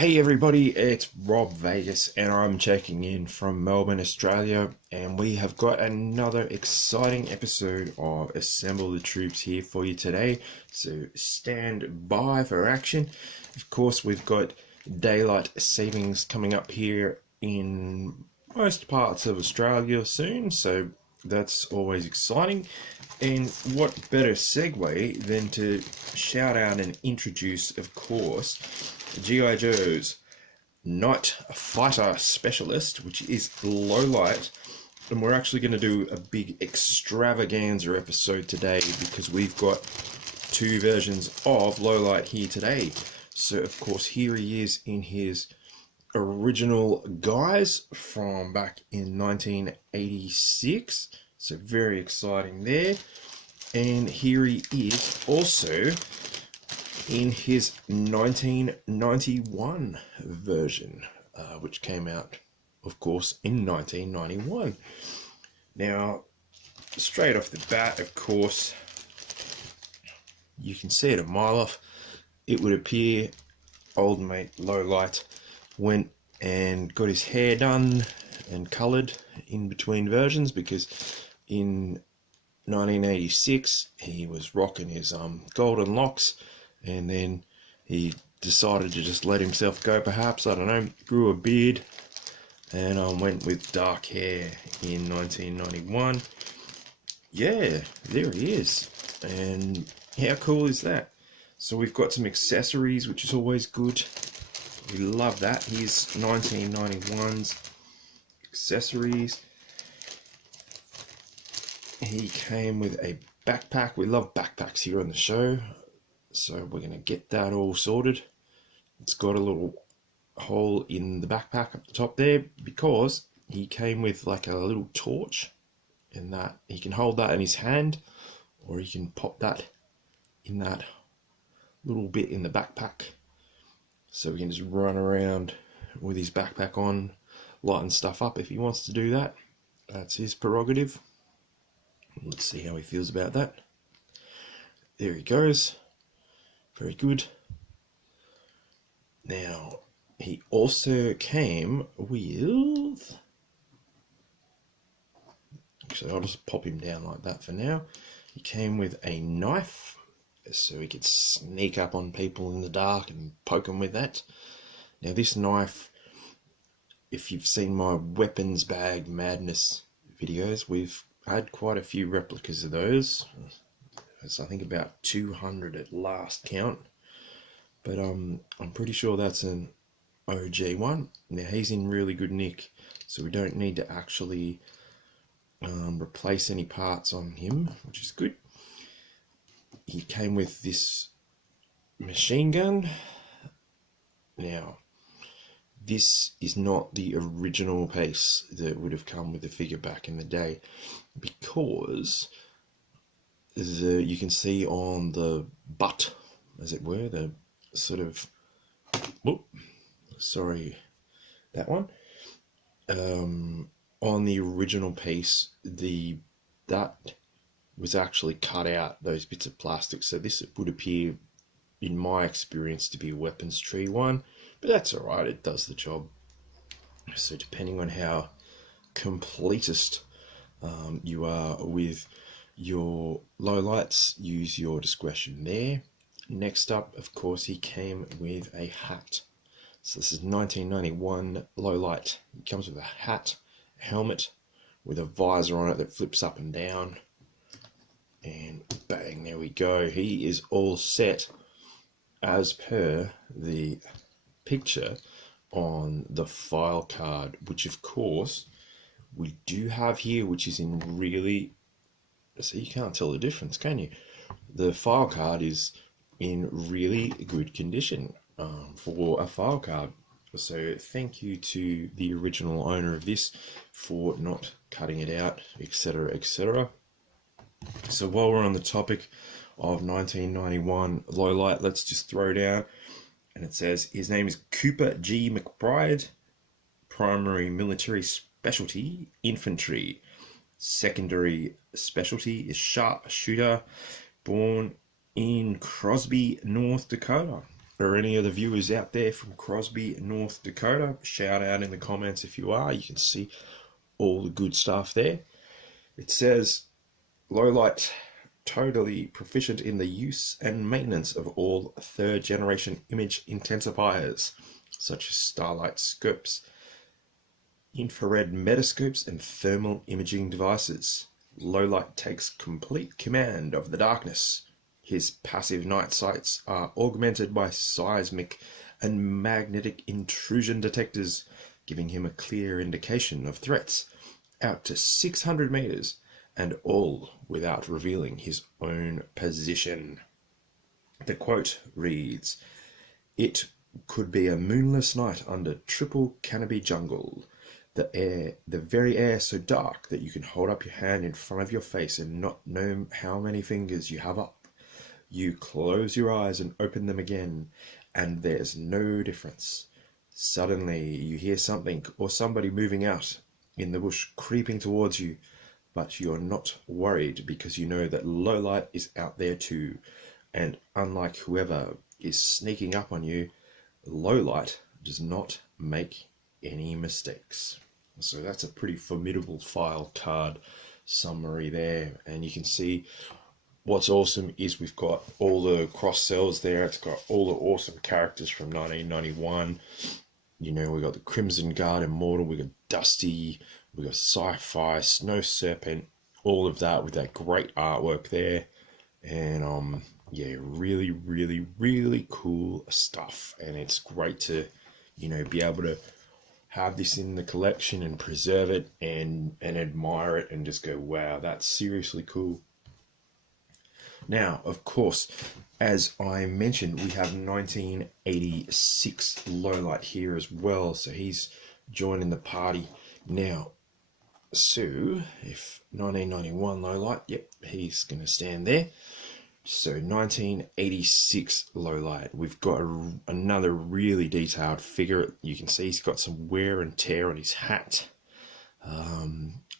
Hey everybody, it's Rob Vegas and I'm checking in from Melbourne, Australia, and we have got another exciting episode of Assemble the Troops here for you today. So stand by for action. Of course, we've got daylight savings coming up here in most parts of Australia soon, so that's always exciting. And what better segue than to shout out and introduce, of course, GiJoes Night Fighter Specialist, which is Low Light. And we're actually going to do a big extravaganza episode today because we've got two versions of Low Light here today. So, of course, here he is in his original guise from back in 1986. So, very exciting there. And here he is also in his 1991 version, which came out, of course, in 1991. Now, straight off the bat, of course, you can see it a mile off. It would appear old mate Low Light went and got his hair done and coloured in between versions, because in 1986 he was rocking his golden locks, and then he decided to just let himself go, perhaps, I don't know, grew a beard and went with dark hair in 1991. Yeah, there he is. And how cool is that? So we've got some accessories, which is always good. We love that. Here's 1991's accessories. He came with a backpack. We love backpacks here on the show, so we're going to get that all sorted. It's got a little hole in the backpack up the top there because he came with like a little torch, and that he can hold that in his hand, or he can pop that in that little bit in the backpack, so we can just run around with his backpack on, lighting stuff up if he wants to do that. That's his prerogative. Let's see how he feels about that. There he goes. Very good. Now, he also came with... Actually, I'll just pop him down like that for now. He came with a knife, so he could sneak up on people in the dark and poke them with that. Now, this knife, if you've seen my weapons bag madness videos, we've had quite a few replicas of those. It's, I think, about 200 at last count, but I'm pretty sure that's an OG one. Now, he's in really good nick, so we don't need to actually replace any parts on him, which is good. He came with this machine gun. Now, this is not the original piece that would have come with the figure back in the day, because you can see on the butt, as it were, the sort of, that one, on the original piece, that was actually cut out, those bits of plastic, so this would appear, in my experience, to be a weapons tree one, but that's alright, it does the job. So depending on how completist you are with your low lights, use your discretion there. Next up, of course, he came with a hat. So this is 1991 Low Light. He comes with a hat, a helmet with a visor on it that flips up and down, and bang, there we go. He is all set as per the picture on the file card, which of course we do have here, which is in really, so you can't tell the difference, can you? The file card is in really good condition for a file card. So thank you to the original owner of this for not cutting it out, etc., etc. So while we're on the topic of 1991 Low Light, let's just throw down, and it says his name is Cooper G. McBride, primary military specialty infantry, secondary specialty is sharpshooter, born in Crosby, North Dakota. or any of the viewers out there from Crosby, North Dakota, shout out in the comments if you are. You can see all the good stuff there. It says, Low Light, totally proficient in the use and maintenance of all third generation image intensifiers, such as starlight scopes, infrared metascopes, and thermal imaging devices. Low Light takes complete command of the darkness. His passive night sights are augmented by seismic and magnetic intrusion detectors, giving him a clear indication of threats out to 600 meters, and all without revealing his own position. The quote reads, "It could be a moonless night under triple canopy jungle. The very air so dark that you can hold up your hand in front of your face and not know how many fingers you have up. You close your eyes and open them again, and there's no difference. Suddenly you hear something or somebody moving out in the bush, creeping towards you, but you're not worried because you know that Low Light is out there too, and unlike whoever is sneaking up on you, Low Light does not make any mistakes." So that's a pretty formidable file card summary there, and you can see what's awesome is we've got all the cross cells there. It's got all the awesome characters from 1991. You know, we got the Crimson Guard, Immortal, we got Dusty, we got Sci-Fi, Snow Serpent, all of that with that great artwork there. And yeah, really, really, really cool stuff. And it's great to, you know, be able to have this in the collection and preserve it and admire it and just go, wow, that's seriously cool. Now, of course, as I mentioned, we have 1986 Low Light here as well, so he's joining the party now. So, if 1991 Low Light, yep, he's going to stand there. So, 1986 Low Light, we've got another really detailed figure. You can see he's got some wear and tear on his hat.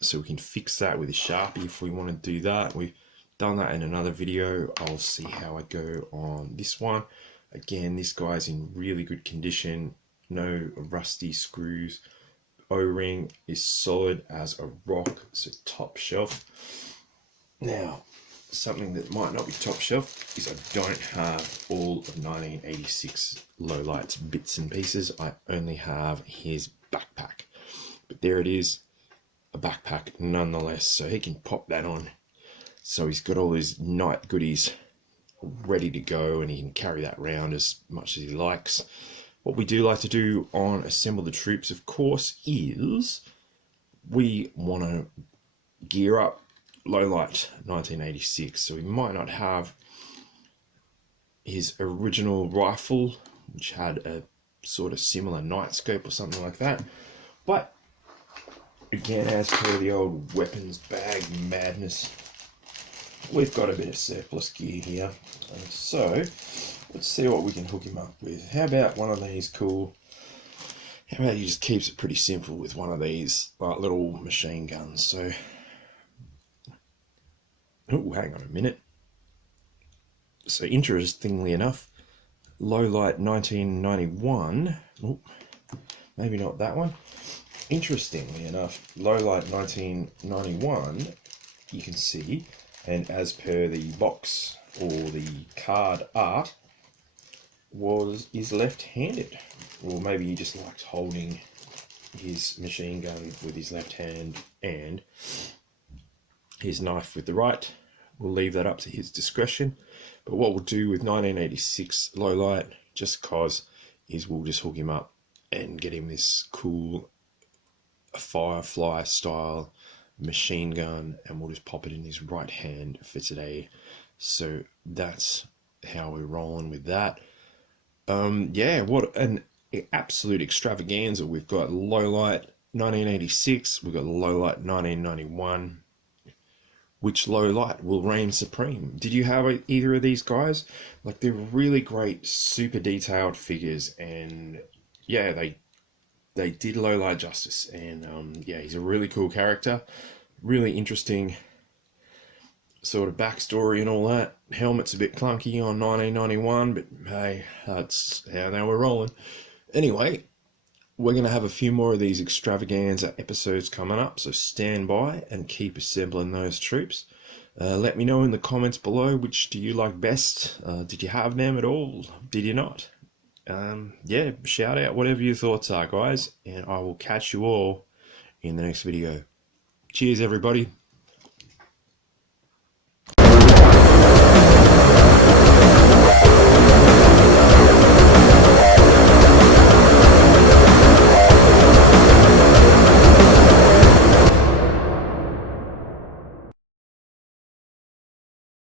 So we can fix that with a Sharpie if we want to do that. We've done that in another video. I'll see how I go on this one. Again, this guy's in really good condition, no rusty screws. O-ring is solid as a rock, so top shelf. Now, something that might not be top shelf is I don't have all of 1986 Low Light's bits and pieces. I only have his backpack, but there it is, a backpack nonetheless, so he can pop that on. So he's got all his night goodies ready to go, and he can carry that around as much as he likes. What we do like to do on Assemble the Troops, of course, is we want to gear up Low Light 1986. So we might not have his original rifle, which had a sort of similar night scope or something like that. But again, as per the old weapons bag madness, we've got a bit of surplus gear here. So let's see what we can hook him up with. How about one of these cool, how about he just keeps it pretty simple with one of these like little machine guns. So, oh, hang on a minute. So interestingly enough, Low Light 1991, oh, maybe not that one. Interestingly enough, Low Light 1991, you can see, and as per the box or the card art, is left-handed. Or maybe he just likes holding his machine gun with his left hand and his knife with the right. We'll leave that up to his discretion. But what we'll do with 1986 Low Light, just cause, is we'll just hook him up and get him this cool Firefly style machine gun, and we'll just pop it in his right hand for today. So that's how we're rolling with that. Yeah, what an absolute extravaganza. We've got Low Light 1986, we've got Low Light 1991. Which Low Light will reign supreme? Did you have either of these guys? Like, they're really great, super detailed figures, and yeah, they did Low Light justice. And yeah, he's a really cool character, really interesting sort of backstory and all that. Helmet's a bit clunky on 1991, but hey, that's how they were rolling. Anyway, we're going to have a few more of these extravaganza episodes coming up, so stand by and keep assembling those troops. Let me know in the comments below, which do you like best? Did you have them at all? Did you not? Yeah, shout out whatever your thoughts are, guys, and I will catch you all in the next video. Cheers, everybody.